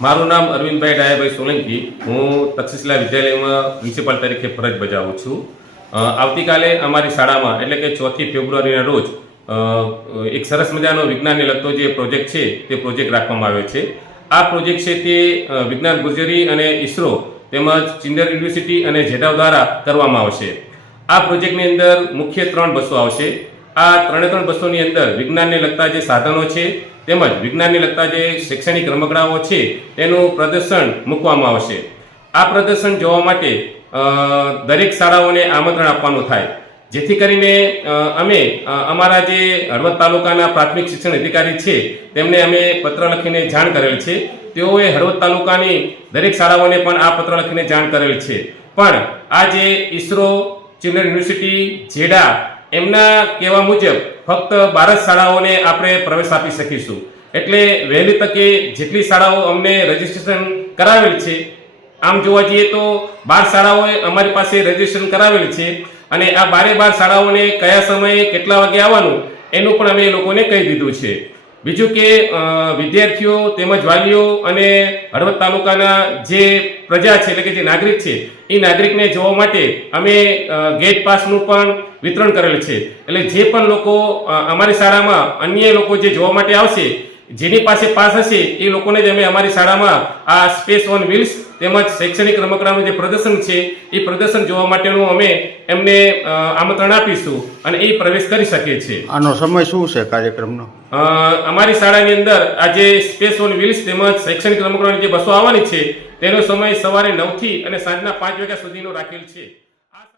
મારું નામ અરવિંદભાઈ ડાયાભાઈ સોલંકી। હું તક્ષશિલા વિદ્યાલયમાં પ્રિન્સિપાલ તરીકે ફરજ બજાવું છું। આવતીકાલે અમારી શાળામાં એટલે કે 4 ફેબ્રુઆરીના રોજ એક સરસ મજાનો વિજ્ઞાનને લગતો જે પ્રોજેક્ટ છે તે પ્રોજેક્ટ રાખવામાં આવ્યો છે। આ પ્રોજેક્ટ છે તે વિજ્ઞાન ગુર્જરી અને ઇસરો તેમજ ચિંદર યુનિવર્સિટી અને જેડાવ દ્વારા કરવામાં આવશે। આ પ્રોજેક્ટની અંદર મુખ્ય 3 બસો આવશે। આ 3 બસોની અંદર વિજ્ઞાનને લગતા જે સાધનો છે તેમજ વિજ્ઞાનને લગતા જે શૈક્ષણિક રમકડાઓ છે તેનું પ્રદર્શન મૂકવામાં આવશે। આ પ્રદર્શન જોવા માટે દરેક શાળાઓને આમંત્રણ આપવાનું થાય, જેથી કરીને અમે અમારા જે હળવદ તાલુકાના પ્રાથમિક શિક્ષણ અધિકારી છે તેમને અમે પત્ર લખીને જાણ કરેલ છે। તેઓએ હળવદ તાલુકાની દરેક શાળાઓને પણ આ પત્ર લખીને જાણ કરેલ છે, પણ આ જે ઇસરો, ચિલ્ડ્રન યુનિવર્સિટી, જેડા એમના કહેવા મુજબ ફક્ત 12 શાળાઓને આપણે પ્રવેશ આપી શકીશું। એટલે વહેલી તકે જેટલી શાળાઓ અમને રજીસ્ટ્રેશન કરાવેલ છે, આમ જોવા જઈએ તો 12 શાળાઓએ અમારી પાસે રજીસ્ટ્રેશન કરાવેલ છે અને આ 12 શાળાઓને કયા સમયે કેટલા વાગે આવવાનું એનું પણ અમે એ લોકોને કહી દીધું છે। બીજું કે વિદ્યાર્થીઓ તેમજ વાલીઓ અને હળવદ તાલુકાના જે પ્રજા છે એટલે કે જે નાગરિક છે એ નાગરિકને જોવા માટે અમે ગેટ પાસનું પણ વિતરણ કરેલ છે। એટલે જે પણ લોકો અમારી શાળામાં અન્ય લોકો જે જોવા માટે આવશે, જેની પાસે પાસ હશે એ લોકોને જ અમે અમારી શાળામાં આ સ્પેસ ઓન વ્હીલ્સ તેમજ શૈક્ષણિક રમકડાનું જે પ્રદર્શન છે એ પ્રદર્શન જોવા માટેનું અમે એમને આમંત્રણ આપીશું અને એ પ્રવેશ કરી શકે છે। આનો સમય શું છે કાર્યક્રમનો? અમારી શાળાની અંદર આજે સ્પેસ ઓન વ્હીલ્સ તેમજ શૈક્ષણિક રમકડાની જે બસો આવવાની છે તેનો સમય સવારે 9 થી અને સાંજના 5 વાગ્યા સુધીનો રાખેલ છે।